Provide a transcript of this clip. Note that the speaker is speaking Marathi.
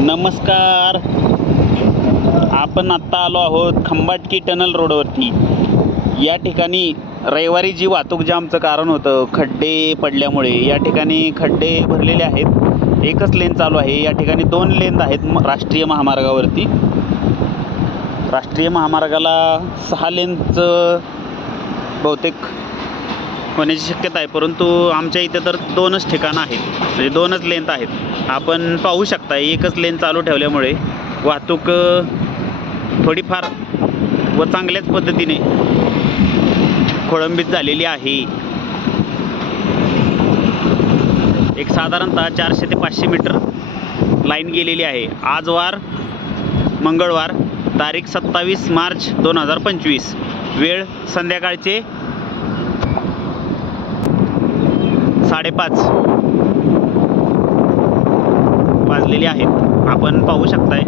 नमस्कार. आपण आत्ता आलो आहोत खंबाटकी टनल रोडवरती. या ठिकाणी रविवारी जी वाहतूक जामचं कारण होतं खड्डे पडल्यामुळे या ठिकाणी खड्डे भरलेले आहेत. एकच लेन चालू आहे. या ठिकाणी 2 लेन आहेत राष्ट्रीय महामार्गावरती. राष्ट्रीय महामार्गाला 6 लेनचं बहुतेक होण्याची शक्यता आहे, परंतु आमच्या इथे तर 2च ठिकाणं आहेत, म्हणजे 2च लेन आहेत. आपण पाहू शकता एकच लेन चालू ठेवल्यामुळे वाहतूक थोडीफार व चांगल्याच पद्धतीने खोळंबीत झालेली आहे. एक साधारणतः 400 ते 500 मीटर लाईन गेलेली आहे. आज वार मंगळवार, तारीख 27 मार्च 2025. वेळ संध्याकाळचे 5:30 वाजलेले आहेत. आपण पाहू शकताय